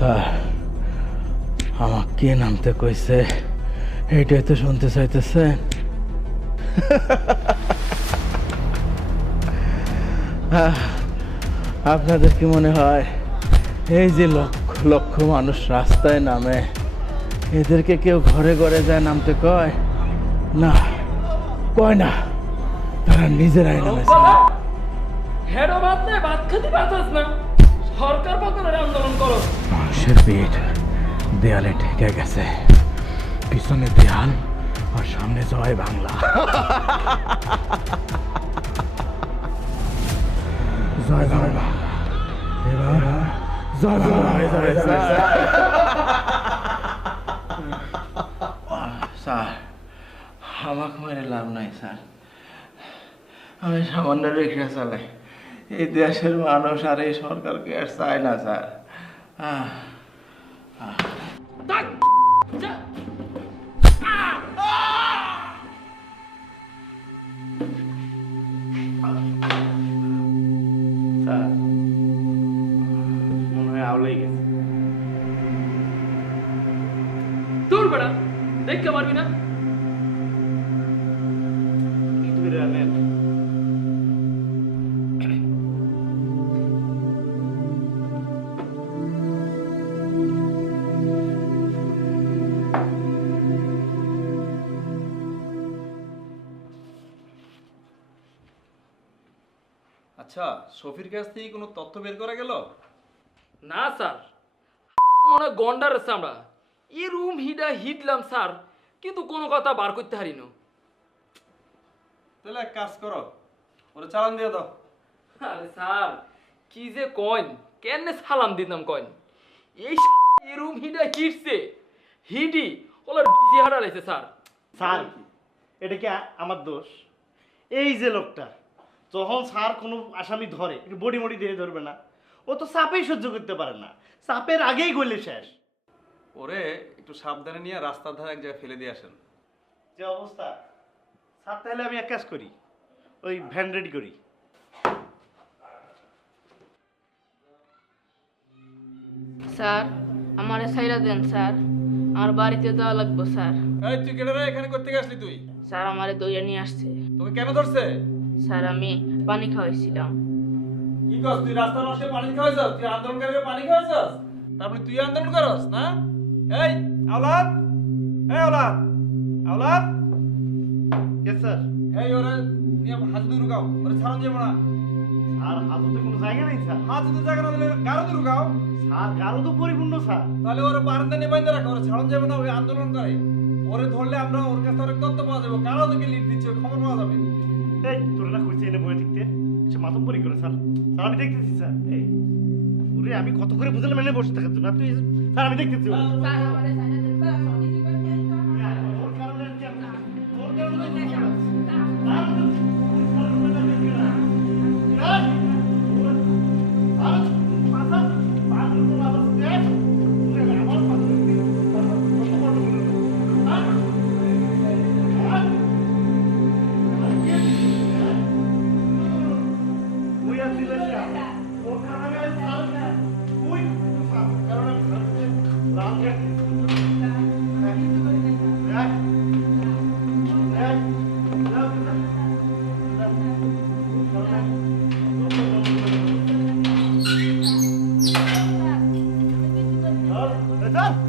Sir আমাকে কে নামতে কইছে এইটাই তো শুনতে চাইতেছেন? আপনাদের কি মনে হয় এই যে লক্ষ লক্ষ মানুষ রাস্তায় নামে এদেরকে কেউ ঘরে ঘরে যায় নামতে কয়? না, কয় না, তারা নিজেরাই নামে। হেডো ভাত নেই, ভাত খেতে পারতাস না, সরকার পক্ষের আন্দোলন করো। মানুষের পিঠ দেয়ালে ঠেকে গেছে, পিছনে দেয়াল আর সামনে জয় বাংলা। জয় বাংলা, এবার জয় বাংলা হয়ে যাবে। স্যার আমাকে মেরে লাভ নাই স্যার, আমি সামান্য রিক্সা চালাই। এই দেশের মানুষ আর এই সরকারকে আর চায় না স্যার। স্যার মনে হয় আউলাই গেছে। দূর বেড়া, দেখতে পারবি না? আচ্ছা, শফির কাছ থেকে কোনো তথ্য বের করা গেল? না স্যার, মনে হয় গন্ডার আছে। আমরা এই রুম হিটলাম স্যার, কিন্তু কোনো কথা বার করতে পারি না। তাহলে এক কাজ করো, ওরা চালান দিয়ে দাও। আরে স্যার কি যে কইন, কেন সালাম দিতাম কইন? এই রুম হিটছে, হিডি ওলার বিসি হারা লাইছে স্যার। স্যার এটা কি আমার দোষ? এই যে লোকটা যখন স্যার কোনো আসামি ধরে একটু বডি মডি দিয়ে ধরবে না, ও তো চাপেই সহ্য করতে পারে না, চাপের আগেই গলে শেষ। ওরে একটু সাবধানে নিয়ে রাস্তার ধারে এক জায়গায় ফেলে দিয়ে আসেন। যে অবস্থা স্যার, তাহলে আমি এক কাজ করি, ওই ভ্যান রেডি করি। স্যার আমারে সাইরা দেন স্যার, আমার বাড়িতে যাওয়া লাগবে স্যার। এই তুই কেটে রে, এখানে করতে গেছলি তুই? স্যার আমারে দইয়া নিয়ে আসছে। তোকে কেন ধরছে? স্যার আমি পানি খাওয়াইছিলাম। কি কস তুই? রাস্তার পাশে পানি খাওয়াইছস? তুই আন্দোলনকারীকে পানি খাওয়াইছস? তারপরে তুই আন্দোলন করস না? এই আওলাদ, এই আওলাদ, আওলাদ। কে স্যার? এই ওরে নিয়ে হাজতে ঢুকাও, ওরে ছাড়ন যাবো না। আর হাজতে কোনো জায়গা নেই স্যার। হাজতে জায়গা না দিলে গারদে ঢুকাও। স্যার গারো তো পরিপূর্ণ স্যার। তাহলে ওরে বারান্দা নিয়ে বাইন্দা রাখো, ওরে ছাড়ন যাবে না, ওই আন্দোলন করে। ওরে ধরলে আমরা ওর কাছে অনেক তথ্য পাওয়া যাবে, কারো থেকে লিড দিচ্ছে, খবর পাওয়া যাবে। এই তোরা না কইছে এনে বই ঠিকতে সে মাতব্বরি করে স্যার। স্যার আমি দেখতেছি স্যার। এই ওরে আমি কত করে বুঝলাম এনে বসে থাকার জন্য, তুই স্যার আমি দেখতেছি। স্যার আমারে সাইরা দেন স্যার, আমি কিছু করতে চাই না। ওর কারণে কি আপনি ওর কারণে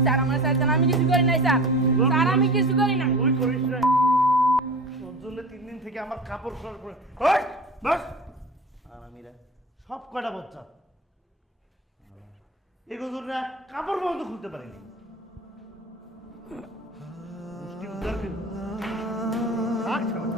স্যার আমারে সাইরা দেন, আমি কিছু করি নাই স্যার। স্যার আমি কিছু করি না। ওই করিস না। তোর জন্য 3 দিন থেকে আমার কাপড় খোলার পরে ওই বাস আর আমিরা সব কয়টা বাচ্চা এগুলো না কাপড় পর্যন্ত খুলতে পারিনি। মুষ্টি উদ্ধার করবো। থাক শালা।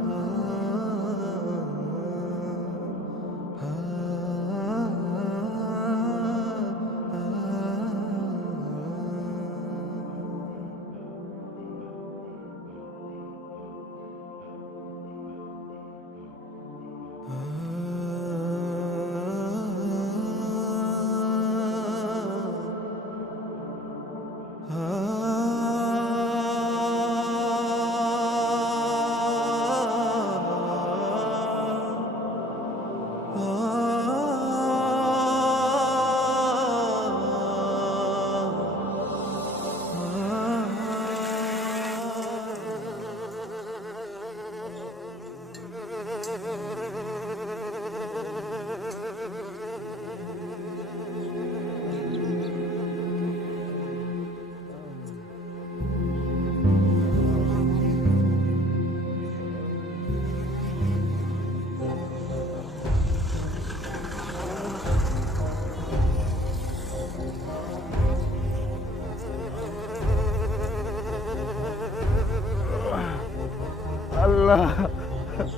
আল্লাহ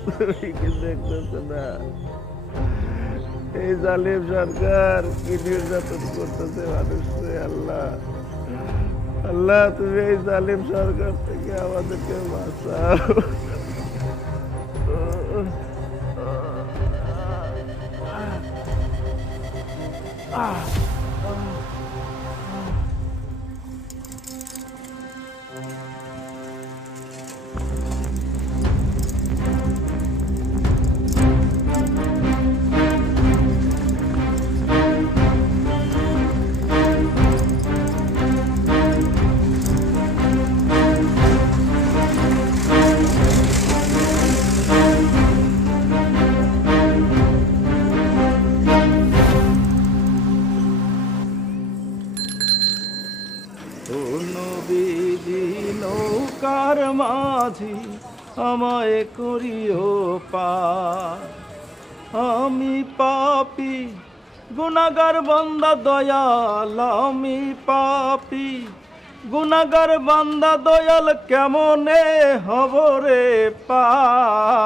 তুমি কি দেখতেছ না এই জালিম সরকার কি নির্যাতন করতেছে মানুষকে? আল্লাহ আল্লাহ তুমি এই জালিম সরকার থেকে আমাদেরকে বাঁচাও। নবীজি নৌকার মাঝি আমায় করিও পার, আমি পাপী গুনাহগার বান্দা দয়াল, আমি পাপী গুনাহগার বান্দা দয়াল, কেমনে হব রে পার।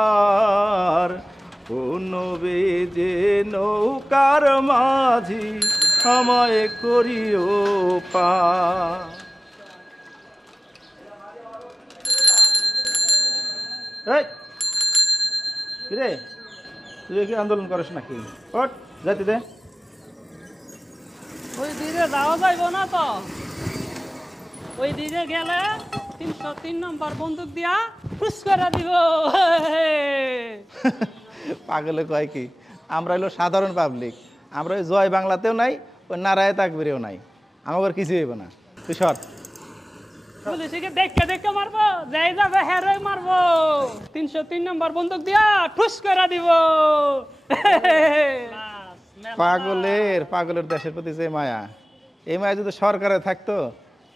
ও নবীজি নৌকার মাঝি আমায় করিও পার। এই রে তুই কি আন্দোলন করিস নাকি? ওঠ যাইতে দে। ওই দিকে যাওয়া যাইব না তো, ওই দিকে গেলে 303 নম্বর বন্দুক দিয়া পুশ করে দিব। পাগলে কয় কি, আমরা হলো সাধারণ পাবলিক, আমরা ওই জয় বাংলাতেও নাই, ওই নারায় তাকবিরেও নাই, আমাদের কিছু হইব না। তুই সর। পুলিশকে দেখে দেখে মারবো, যাই যাবে হেরে মারবো। 303 নম্বর বন্দুক দিয়া ঠুস করে দিব। পাগলের দেশের প্রতি যে মায়া, এই মায়া যদি সরকারে থাকতো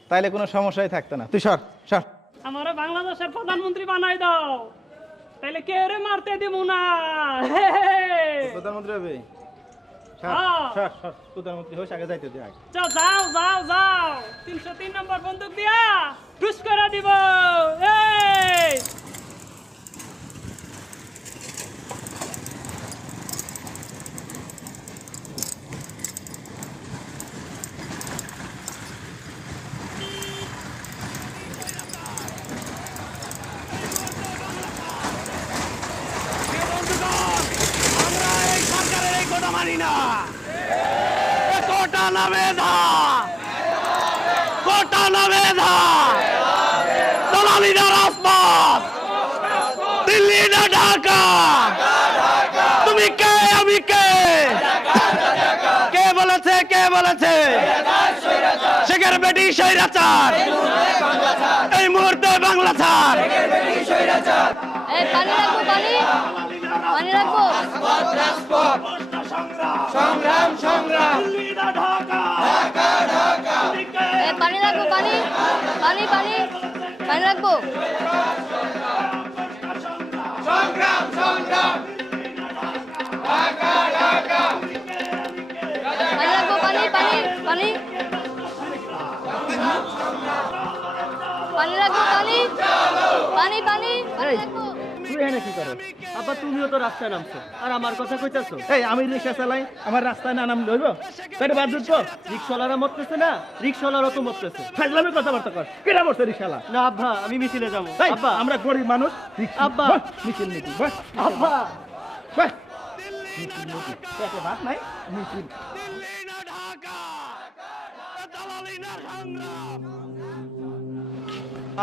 তাইলে কোনো সমস্যাই থাকতো না। তুই সর সর। আমারে বাংলাদেশের প্রধানমন্ত্রী বানাই দাও, তাইলে কে রে মারতে দিব না। প্রধানমন্ত্রী হবে? প্রধানমন্ত্রী হোস, আগে যাইতে দে। যাও যাও যাও যাও, 303 নম্বর বন্দুক দিয়া ঠুস করে দিব। এই দিল্লি না ঢাকা, তুমি কে আমি কে? কে বলেছে কে বলেছে শেখের বেটি স্বৈরাচার, এই মুহূর্তে বাংলা ছাড়। এই পানি রাখবো, পানি রাখবো। সংগ্রাম সংগ্রাম এই পানি রাখবো, পানি পানি পানি পানি রাখবো। সংগ্রাম সংগ্রাম পানি রাখবো, পানি পানি পানি পানি রাখবো, পানি পানি পানি পানি রাখবো। তুই এখানে কি করো? আব্বা তুমিও তো রাস্তায় নামছো আর আমার কথা কইতাছো। এই আমি রিক্সা চালাই, আমার রাস্তায় না নাম লইব? পেটে বাদ দিচ্ছ? রিক্সাওয়ালারা মরতেছে না, রিক্সাওয়ালারা তো মরতেছে। ফাজলামি কথাবার্তা কর। কেটা বলছে রিক্সালা? না আব্বা, আমি মিছিলে যাবো। এই, আব্বা আমরা গরিব মানুষ। আব্বা। বস, মিছিল মিছিল বস। আব্বা বস। মিছিল মিছিল। পেটে ভাত নাই, মিছিল।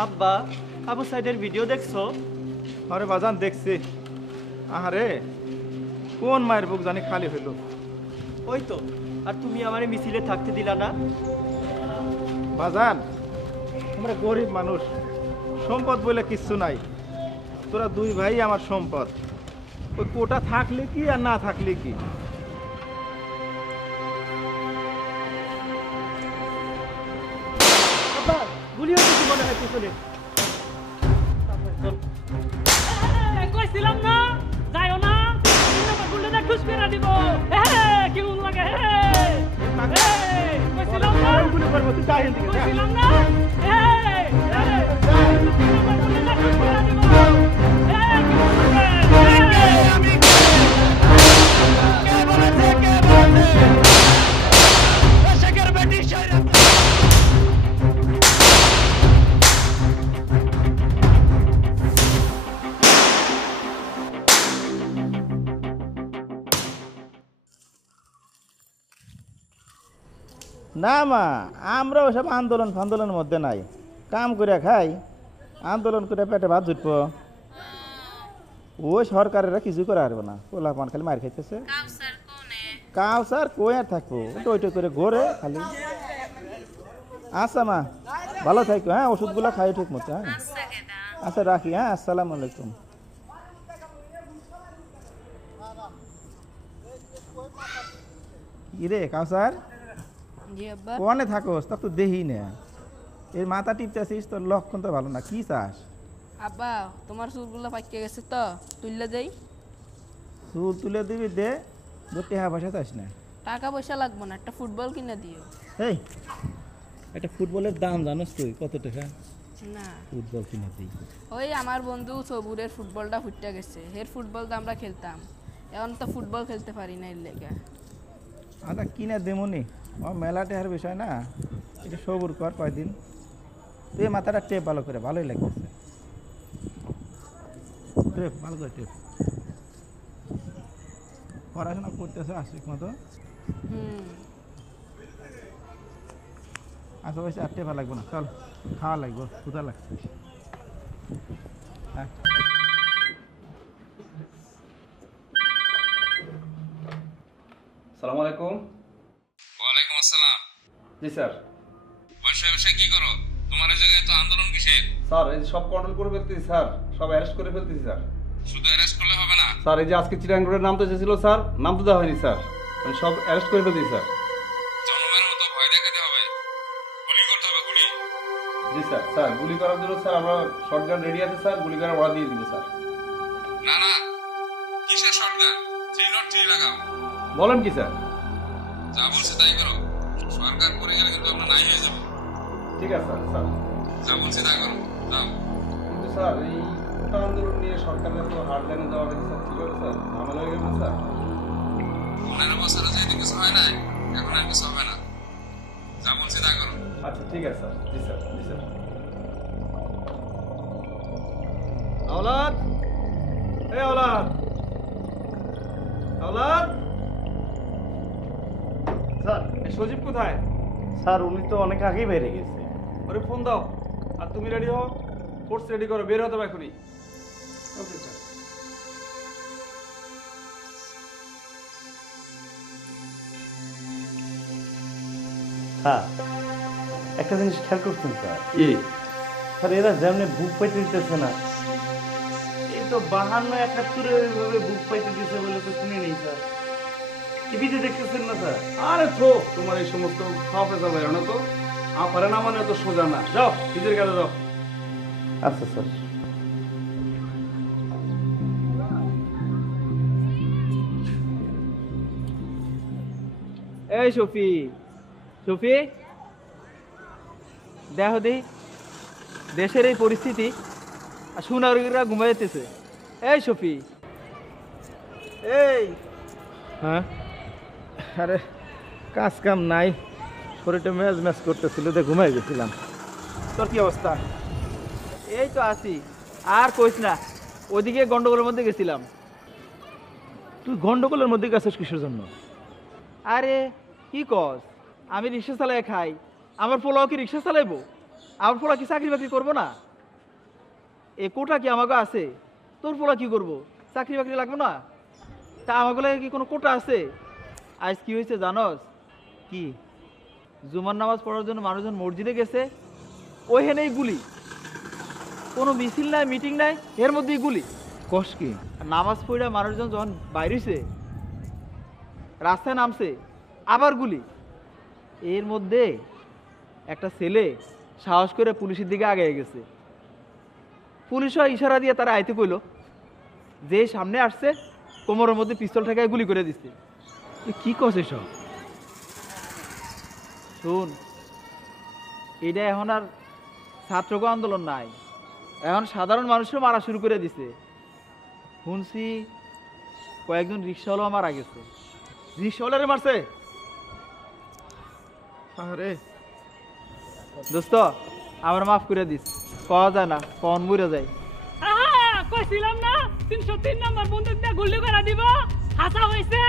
আব্বা, আবু সাইদের ভিডিও দেখছো? আরে বাজান দেখছি। আহারে কোন মায়ের বুক জানি খালি হইল। ওই তো, আর তুমি আমারে মিছিলে থাকতে দিলা না। বাজান আমরা গরিব মানুষ, সম্পদ বলে কিচ্ছু নাই। তোরা দুই ভাই আমার সম্পদ। ওই কোটা থাকলে কি আর না থাকলে কি। আব্বা, গুলি হচ্ছে মনে হয় পিছনে। কইছিলাম না যাইও না, 303 নম্বর গুন্ডা ঠুস করে দিব। কেমন লাগে? কইছিলাম না, গুলি করবো, তুই যা এখান থেকে, যা। কইছিলাম না। 303 নম্বর গুন্ডা ঠুস করে দিব। না মা, আমরা ওসব আন্দোলন ফান্দোলনের মধ্যে নাই, কাম করে খাই, আন্দোলন করে পেটে ভাত জুটব। ওই সরকারেরা কিছু করে পারবে না, পোলা পান খালি মার খাইতেছে। কাউ স্যার কই আর থাকবো, ওই করে ঘোরে খালি। আচ্ছা মা, ভালো থাকো, হ্যাঁ ওষুধগুলো খাই ঠিক মতো। হ্যাঁ আচ্ছা রাখি, হ্যাঁ আসসালামু আলাইকুম। কিরে কাউসার, জি আব্বা। কোনে থাকোস? তা তো দেখি না, এর মাথা টিপতেছিস, তোর লক্ষণ তো ভালো না। কি চাস? আব্বা তোমার চুলগুলো পাইকে গেছে তো, তুললে দেই। চুল তুলে দিবি দে, টেহা পয়সা চাস না। টাকা পয়সা লাগবে না, একটা ফুটবল কিনে দিও। এই একটা ফুটবলের দাম জানোস তুই কত টাকা? না ফুটবল কিনে দিই? ওই আমার বন্ধু সবুরের ফুটবলটা ফুটতে গেছে, এর ফুটবল তো আমরা খেলতাম, এখন তো ফুটবল খেলতে পারি না এর লেগে। আচ্ছা কিনে দেমনি, ও মেলা টেহার বিষয় না, এটা সবুর কর কয়দিন। তুই মাথাটা টেপ ভালো করে, ভালোই লাগতেছে। টেপ ভালো করে টেপ। পড়াশোনা করতেছে আশিক মতো। আচ্ছা বলছি আর টেপা লাগবো না, চল খাওয়া লাগবো, ক্ষুধা লাগছে। হ্যাঁ সালাম আলাইকুম। ওয়ালাইকুম আসসালাম। জি স্যার। বসে বসে কি করো? তোমার এই জায়গায় তো আন্দোলন কিসের? স্যার এই যে সব কন্ট্রোল করে ফেলতেছি স্যার, সব অ্যারেস্ট করে ফেলতেছি স্যার। শুধু অ্যারেস্ট করলে হবে না স্যার এই যে আজকে চিটাং রোডের নাম তো এসেছিল স্যার, নাম তো দেওয়া হয়নি স্যার, আমি সব অ্যারেস্ট করে ফেলতেছি স্যার। জনগণের মতো ভয় দেখাতে হবে, গুলি করতে হবে, গুলি। জি স্যার। স্যার গুলি করার জন্য স্যার আমরা শটগান রেডি আছে স্যার, গুলি করার অর্ডার দিয়ে দিব স্যার। না না, কিসের শটগান? 303 লাগাও। বলেন কি স্যার? যা বলছে তাই করো, সরকার করে গেলে কিন্তু আমরা নাই হয়ে যাবো। ঠিক আছে স্যার। স্যার যা বলছে তাই করো, যাও। কিন্তু স্যার এই কোটা আন্দোলন নিয়ে সরকারের তো হার্ডলাইনে দেওয়া হয়েছে স্যার, ঠিক আছে স্যার, ঝামেলা হয়ে গেল স্যার। 15 বছরে যেহেতু কিছু হয় না, এখন আর কিছু হবে না। যা বলছে তাই করো। আচ্ছা ঠিক আছে স্যার। জি স্যার। জি স্যার। আওলাদ, এই আওলাদ, আওলাদ। স্যার এই সজীব কোথায়? স্যার উনি তো অনেক আগেই বেড়ে গেছে। ওরে ফোন দাও, আর তুমি রেডি হও, ফোর্স রেডি করো, বের হতে হবে এখনই। Okay sir. হ্যাঁ একটা জিনিস খেয়াল করছেন স্যার? কি? স্যার এরা যেমনি বুক পাইতে দিতেছে না, এই তো 52-71 এইভাবে বুক পাইতে দিতে বলে তো শুনি নেই স্যার। টিভিতে দেখতেছেন না স্যার? আরে তো তোমার এই সমস্ত খাওয়া পেঁচা বেরো না তো, পারে না মানে তো সোজা না। যাও নিজের কাছে যাও। আচ্ছা স্যার। এই শফি, শফি দেখো দি দেশের এই পরিস্থিতি, আর সুনাগরিকরা ঘুমাইতেছে। এই শফি। এই হ্যাঁ আরে কাজ কাম নাই, শরীরটা ম্যাচ ম্যাচ করতেছিল, তো ঘুমাই গেছিলাম। তোর কি অবস্থা? এই তো আছি, আর কইস না, ওইদিকে গন্ডগোলের মধ্যে গেছিলাম। তুই গন্ডগোলের মধ্যে গেছিস কিসের জন্য? আরে কি কস, আমি রিক্সা চালাই খাই, আমার পোলাও কি রিক্সা চালাইবো? আমার পোলা কি চাকরি বাকরি করবো না? এ কোটা কি আমাকে আছে? তোর পোলা কি করবো? চাকরি বাকরি লাগবো না? তা আমাকে লাগে কি কোনো কোটা আছে? আজ কি হয়েছে জানস? কি? জুমার নামাজ পড়ার জন্য মানুষজন মসজিদে গেছে, ওইখানেই গুলি। কোনো মিছিল নাই, মিটিং নাই, এর মধ্যেই গুলি। কস কি? আর নামাজ পড়া মানুষজন যখন বাইরেছে, রাস্তায় নামছে, আবার গুলি। এর মধ্যে একটা ছেলে সাহস করে পুলিশের দিকে আগে গেছে। পুলিশও ইশারা দিয়ে তারা আইতে কইল, যে সামনে আসছে কোমরের মধ্যে পিস্তল ঠেকায় গুলি করে দিচ্ছে। তুই কি কস এসব? শুন, এটা এখন আর ছাত্রকে আন্দোলন নাই, এখন সাধারণ মানুষও মারা শুরু করে দিছে। শুনছি কয়েকজন রিক্সাওয়ালাও মারা গেছে। রিক্সাওয়ালারে মারছে? আরে দোস্ত আমার মাফ করে দিস, পাওয়া যায় না, কন মরে যায়। কইছিলাম না 303 নম্বর বন্দুক দিয়ে গুলি করে দিব, হাসা হয়েছে।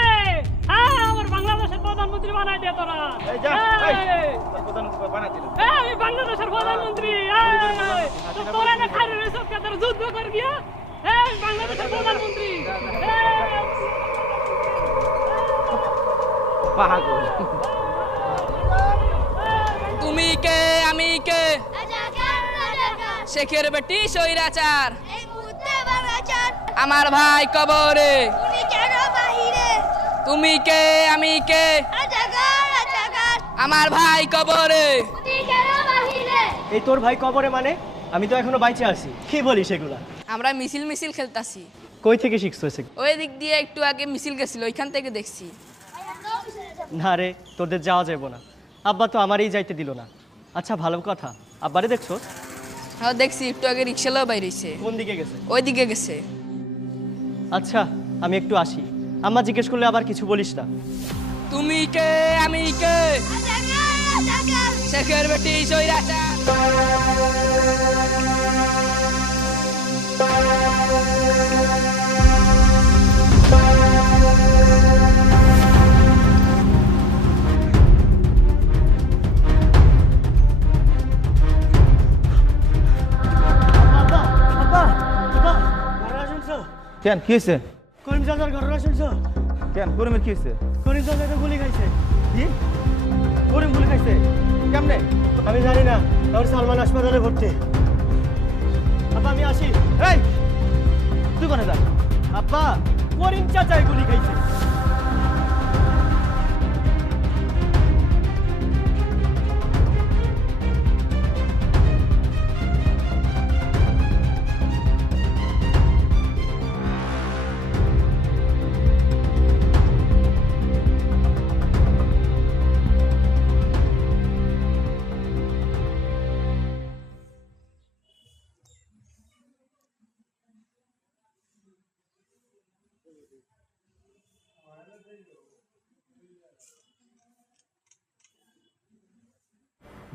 আমার বাংলাদেশের প্রধানমন্ত্রী বানাই দে তোরা এই যা, এই। এই, প্রধান বানাই দিল এই, আমি বাংলাদেশের প্রধানমন্ত্রী এই, তো তোরা না খাই রয়েছ তোরা যুদ্ধ কর গিয়া এই বাংলাদেশের প্রধানমন্ত্রী এই, পাগল তুমি কে আমি কে শেখের বেটি স্বৈরাচার আমার ভাই কবরে তুমি কে আমি কে আমার ভাই কবরে এই তোর ভাই কবরে মানে আমি তো এখনো বাইচে আছি কি বলিস এগুলা আমরা মিছিল মিছিল খেলতাছি কই থেকে শিখছো এসে ওই দিক দিয়ে একটু আগে মিছিল গেছিল ওইখান থেকে দেখছি না রে তোদের যাওয়া যাবো না আব্বা তো আমারই যাইতে দিল না আচ্ছা ভালো কথা আব্বারে দেখছো হ্যাঁ দেখছি একটু আগে রিক্সালাও বাইরেছে কোন দিকে গেছে ওই দিকে গেছে আচ্ছা আমি একটু আসি আম্মা জিজ্ঞেস করলে আবার কিছু বলিস না তুমি কে আমি কে শেখের বেটি স্বৈরাচার আব্বা আব্বা আব্বা ঘটনা শুনছো কেন কি হয়েছে করিম চাচার ঘটনা শুনছো কেন করিমের কি হয়েছে করিম চাচা তো গুলি খাইছে কি করিম গুলি খাইছে কেমনে আমি জানি না তোর সালমান হাসপাতালে ভর্তি আব্বা আমি আসি এই তুই কোনে যা আব্বা করিম চাচাই গুলি খাইছে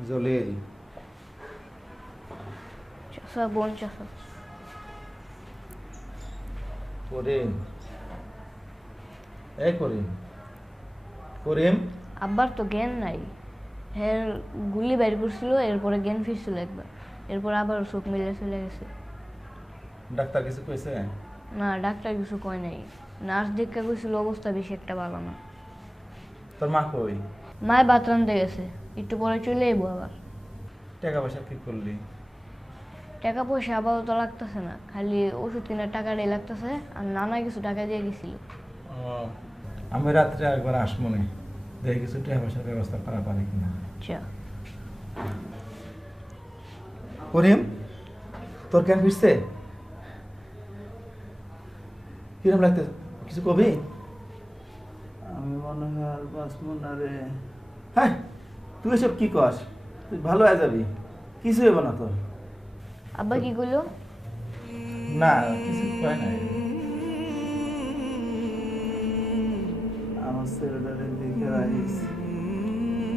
জলিল চাষা বোন চাষা করিম এই করিম করিম আব্বার তো জ্ঞান নাই হ্যাঁ গুলি বাইর করছিল এরপরে জ্ঞান ফিরছিল একবার এরপর আবার চোখ মিলে চলে গেছে ডাক্তার কিছু কইছে না ডাক্তার কিছু কয় নাই নার্স দেখা কইছিল অবস্থা বেশি একটা ভালো না তোর মা কই মায় ভাত রাঁধতে গেছে একটু পরে চলে যাবো আবার টাকা পয়সা কি করলি টাকা পয়সা আপাতত লাগতেছে না খালি ওষুধ কেনার টাকাটাই লাগতেছে আর নানা কিছু টাকা দিয়ে গেছিল আমি রাত্রে একবার আসবো না দেখি কিছু টাকা পয়সার ব্যবস্থা করা পারি কিনা আচ্ছা করিম তোর কেন ফিরছে কিরম লাগতে কিছু কবি আমি মনে হয় আর বাঁচবো না রে হ্যাঁ তুই এসব কি কস তুই ভালো হয়ে যাবি কিছু হইব না তোর আব্বা কি করলো না কিছু কয় নাই আমার ছেলেটারে দেখে রাখিস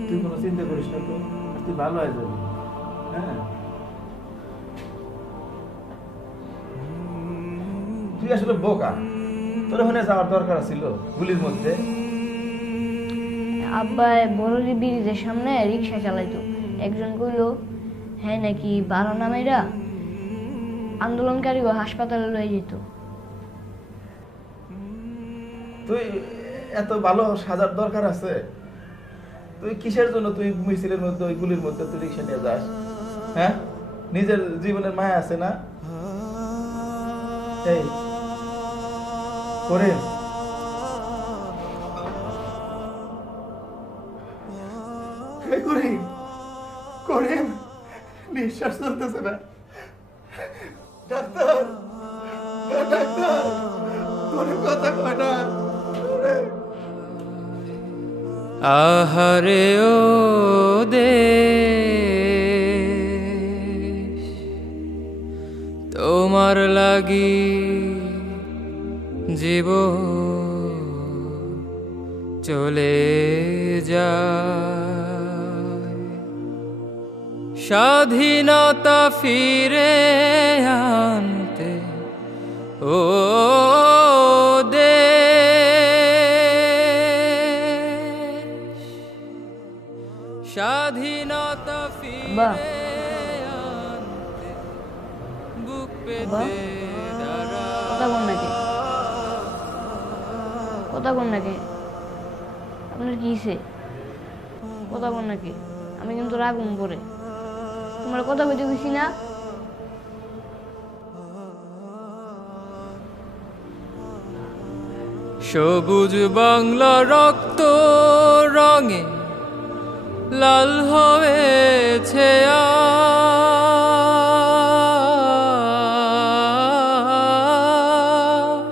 তুই কোনো চিন্তা করিস না তো তুই ভালো হয়ে যাবি হ্যাঁ তুই আসলে বোকা তোর ওখানে যাওয়ার দরকার ছিল গুলির মধ্যে আব্বা বড়রি ব্রিজের সামনে রিক্সা চালাইতো একজন কইলো হ্যাঁ নাকি 12 নামেরা আন্দোলনকারীও হাসপাতালে লয়ে যেত তুই এত ভালো সাজার দরকার আছে তুই কিসের জন্য তুই মিছিলের মধ্যে ওই গুলির মধ্যে তুই রিক্সা নিয়ে যাস হ্যাঁ নিজের জীবনের মায়া আছে না এই করে করিম করিম নিঃশ্বাস চলতেছে না ডাক্তার ডাক্তার কোনো কথা কয় না আহারে ও তোমার লাগি জীব চলে যায় স্বাধীনতা ফিরে আনতে ও দেশ স্বাধীনতা বাহ। ফিরে আনতে বুক পেতে কথা বল নাকি কথা বল নাকি আপনার কি হয়েছে কথা বল নাকি আমি কিন্তু রাগুম পরে তোমার কথা বলতে গেছি না সবুজ বাংলা রক্ত রঙে লাল হয়েছে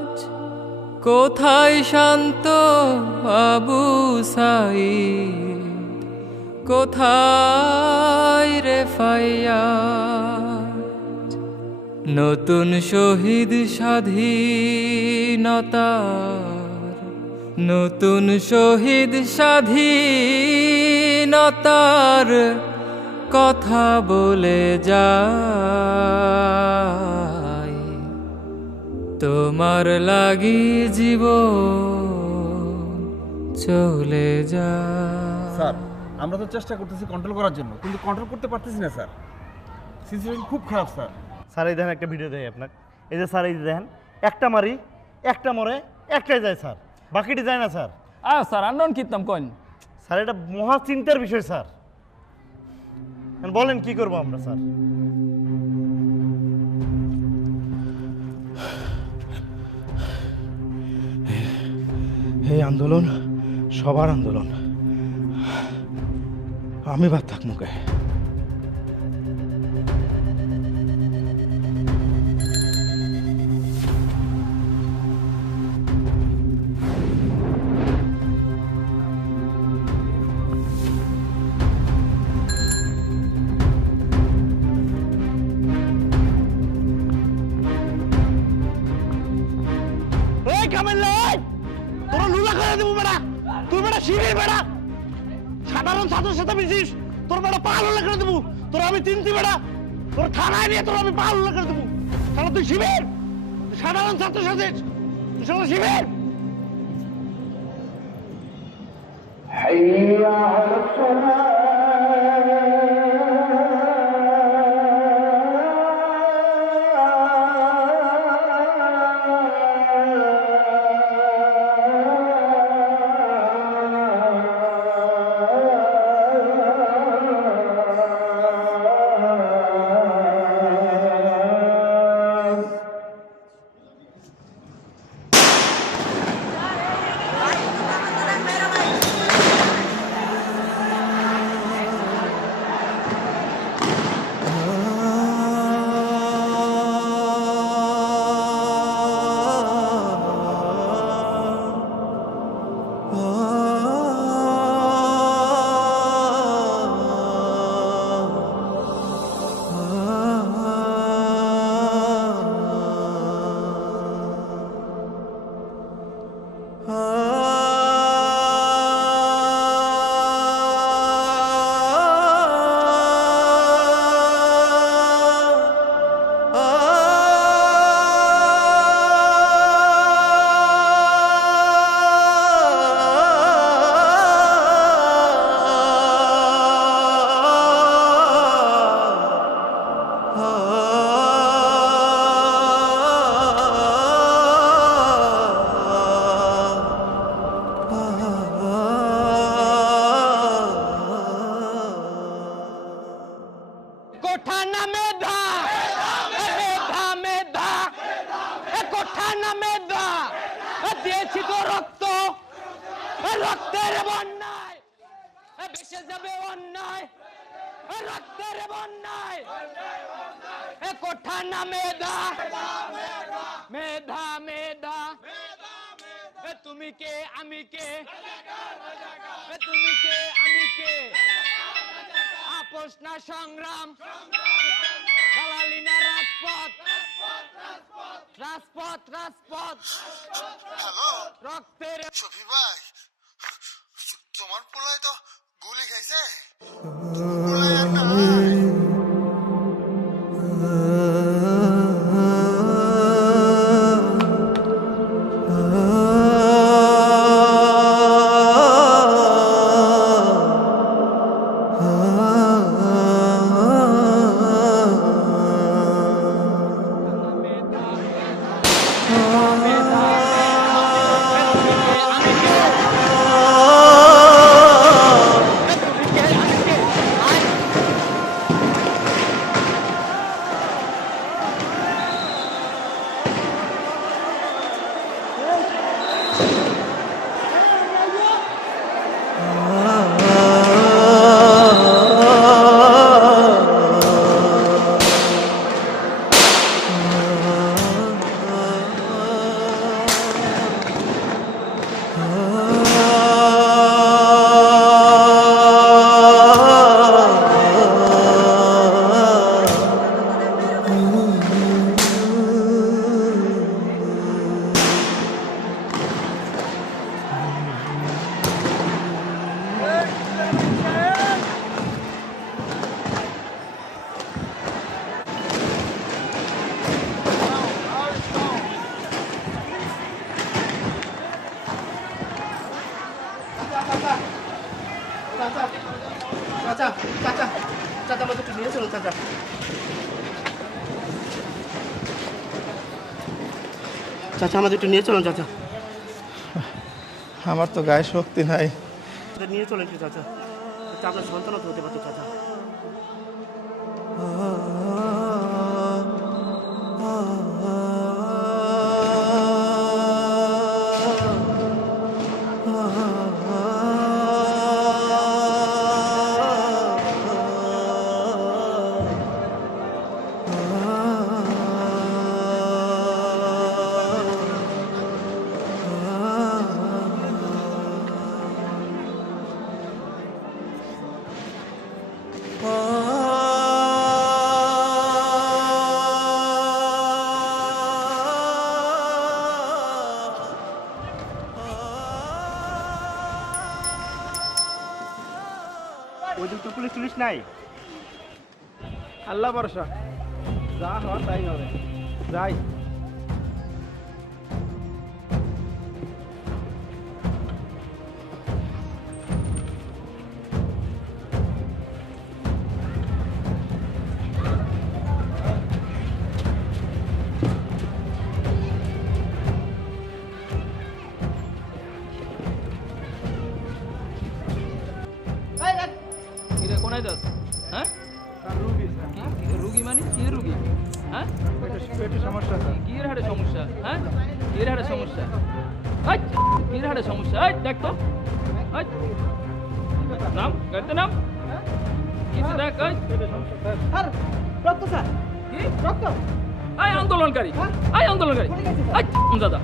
আজ। কোথায় শান্ত আবু সাঈদ, কোথায় রে ফাইয়াজ? নতুন শহীদ স্বাধীনতার, নতুন শহীদ স্বাধীনতার কথা বলে যায়। তোমার লাগি জীবন চলে যায়। স্যার আমরা তো চেষ্টা করতেছি কন্ট্রোল করার জন্য, কিন্তু কন্ট্রোল করতে পারতেছি না স্যার। সিচুয়েশন খুব খারাপ স্যার। স্যার এই দেখেন একটা ভিডিও দেয় আপনাকে, এই যে স্যার এই যে দেখেন একটা মারি একটা মরে একটাই যায় স্যার, বাকিটি যায় না স্যার। স্যার আন্দোলন কিতাম কইন স্যার এটা মহা চিন্তার বিষয় স্যার। বলেন কি করবো আমরা স্যার? এই আন্দোলন সবার আন্দোলন, আমি বাদ থাক মুখে। এই কামেল্লা তোরা লুলা করে দেবো বেড়া, তুই বেড়া শিবির বেড়া, সাধারণ ছাত্রের সাথে মিশিস, তোর বেড়া পা লুলা করে দেবো, তোর আমি চিনছি বেড়া, তোর থানায় নিয়ে তোর আমি পা লুলা করে দেবো। তাহলে তুই শিবির, সাধারণ ছাত্রের সাথে তুই সাথে শিবির। দিয়েছি তো রক্ত, রক্তের বন্যায় ভেসে যাবে অন্যায়, রক্তের বন্যায় কোঠা না মেধা, মেধা মেধা তুমি কে আমি কে, তুমি কে আমি কে, আপোষ না সংগ্রাম, দালালি না রাজপথ, রাজপথ রাজপথ। হ্যালো রক্তের শফি ভাই, তোমার পোলায় তো গুলি খাইছে। চাচা চাচা চাচা আমাদের একটু নিয়ে চলুন চাচা। চাচা আমাদের একটু নিয়ে চলুন চাচা। আমার তো গায়ে শক্তি নাই। নিয়ে চলেন কি চাচা, চাচা আপনার সন্তানও তো হতে পারছে চাচা। ওই দিক তো পুলিশ টুলিশ নাই? আল্লাহ ভরসা, যা হওয়ার তাই হবে, যাই। কিরে কোনায় যাস? হ্যাঁ রুগী মানে কি রুগী? হ্যাঁ পেটের সমস্যা আছে। কি এর হাড়ে সমস্যা? হ্যাঁ কি এর হাড়ে সমস্যা? কি এর হাড়ে সমস্যা? দেখ তো নাম গাড়িতে নাম কিছু দেখ। রক্ত স্যার, কি রক্ত। আন্দোলনকারী আন্দোলনকারী দাদা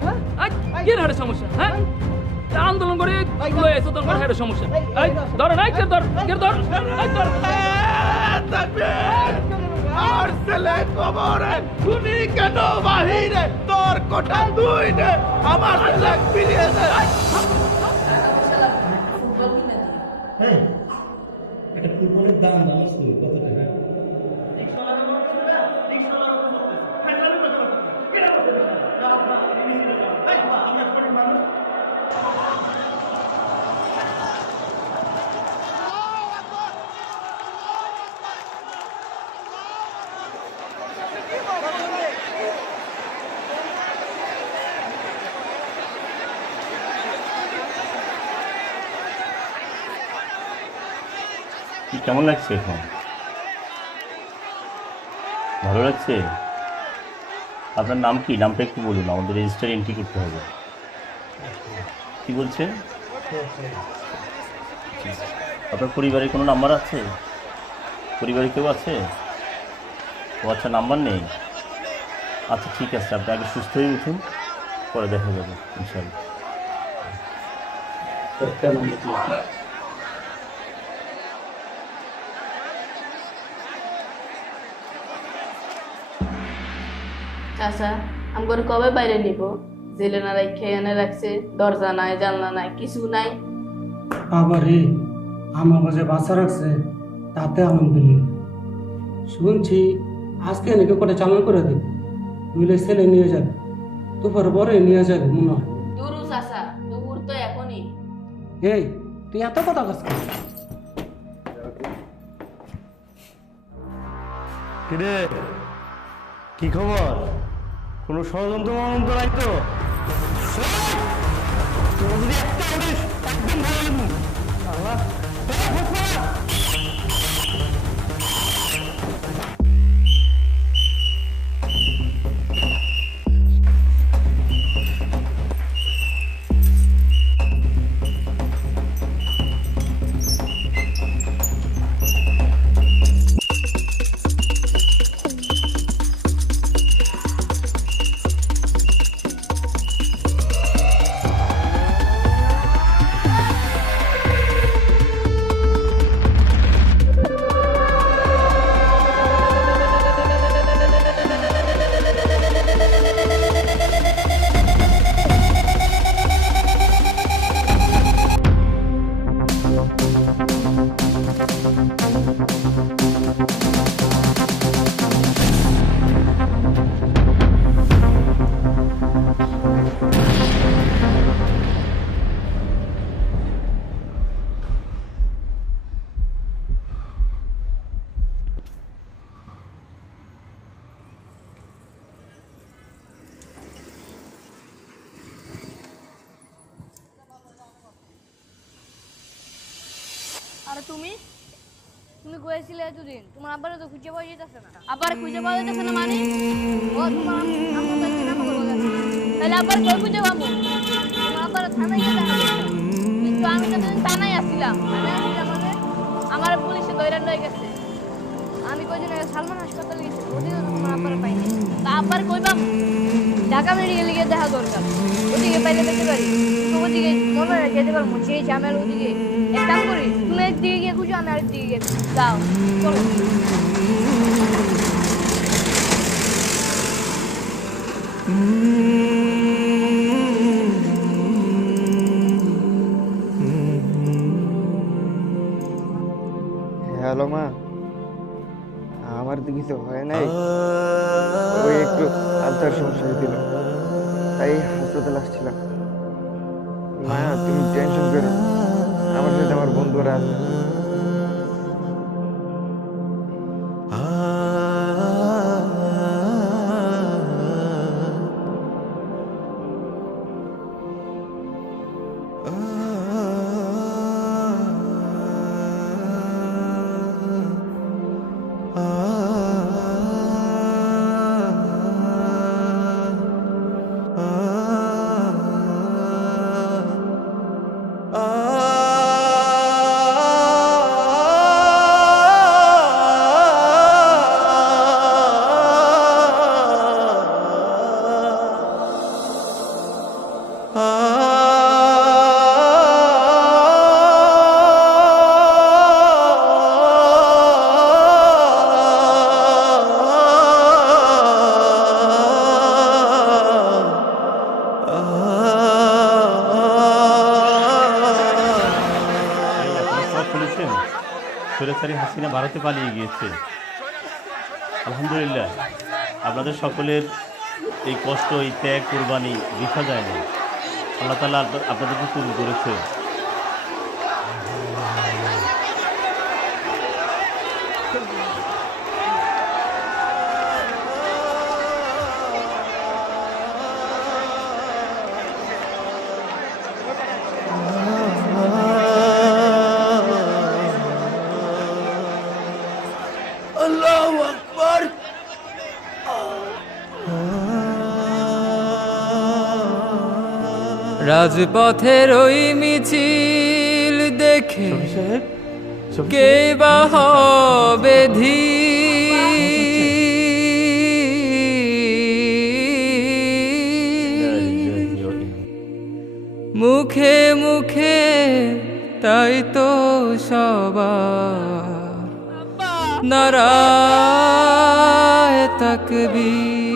কি এর হাড়ে সমস্যা? হ্যাঁ আন্দোলন করে এসে তোর হাড়ে সমস্যা। ধর নাই কে ধর কে ধর ধর। আমার ছেলে কবরে, তুমি কেন বাহিরে? তোর কোঠা তুই নে, আমার ছেলে ফিরিয়ে দে। একটা ফুটবলের দাম জানোস তুই কত টাকা? কেমন লাগছে এখন? ভালো লাগছে? আপনার নাম কি? নামটা একটু বলুন, আমাদের রেজিস্টার এন্ট্রি করতে হবে। কি বলছেন? আপনার পরিবারের কোনো নাম্বার আছে? পরিবারে কেউ আছে? ও আচ্ছা, নাম্বার নেই। আচ্ছা ঠিক আছে, আপনি আগে সুস্থ হয়ে উঠুন, পরে দেখা যাবে ইনশাআল্লাহ। চাচা আমার কবে বাইরে নিব? জেলে না রাখে এনে রাখছে, দরজা নাই জানলা নাই কিছু নাই। বাবারে আমাকে যে বাচ্চা রাখছে তাতে আলহামদুলিল্লাহ। শুনছি আজকে নাকি করে চালান করে দেবে, বুঝলে ছেলে নিয়ে যাবে, দুপুর পরে নিয়ে যাবে মনে হয়। দুরু চাচা, দুপুর তো এখনই। এই তুই এত কথা কাজ কর। কিরে কি খবর? কোনো ষড়যন্ত্র মন্ত্র নাই তো? তোর যদি একটা উঠিস একদম ভালো লাগবে। আল্লাহ আর তুমি তুমি কইছিলে এতদিন তোমার আব্বারে তো খুঁজে পাওয়া যেতেছে না। আব্বার খুঁজে পাওয়া যেতেছে না মানে ও তোমার আম্মু তো এখানে আমাকে বলে তাহলে আব্বার কই খুঁজে পাবো? তোমার আব্বার থানায় গেছে কিন্তু আমি তো থানায় আসছিলাম মানে আমার পুলিশে ধরে নিয়ে গেছে। আমি কয়দিন আগে সালমান হাসপাতালে গেছি ওদিকে তোমার আব্বারে পাইনি। তা আব্বার কই পাবো? ঢাকা মেডিকেলে গিয়ে দেখা দরকার, ওদিকে পাইলে পেতে পারি তো ওদিকে মনে যেতে পারবো সেই ঝামেলা ওদিকে। এক কাম করি তুমি একদিকে গিয়ে খুঁজো আমি আরেকদিকে গিয়ে যাও চলো। হ্যালো মা, আমার তো কিছু হয় নাই, ওই একটু আলতার সমস্যা হয়েছিল তাই হাসপাতালে আসছিলাম। মা তুমি টেনশন করো, আমার সাথে আমার বন্ধুরা আছে। স্বৈরাচারী হাসিনা ভারতে পালিয়ে গিয়েছে। আলহামদুলিল্লাহ, আপনাদের সকলের এই কষ্ট, এই ত্যাগ, কোরবানি বৃথা যায়নি। আল্লাহ তাআলা আপনাদেরকে কবুল করেছে। আল্লাহু আকবার। রাজপথের ওই মিছিল দেখে কে বা হবে মুখে মুখে তাই তো সবার নারায়ে তাকবীর।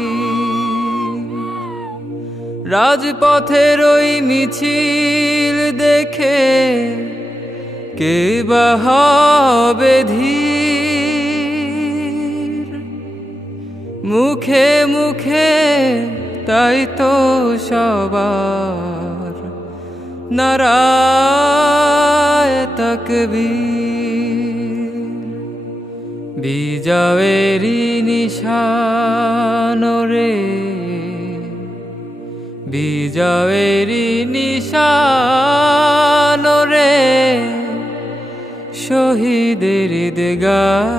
রাজপথের ওই মিছিল দেখে কে বা হবে ধীর মুখে মুখে তাই তো সবার নারায়ে তাকবীর। বিজয়েরই নিশান রে, বিজয়েরই নিশান রে, শহীদের ঈদগাহ।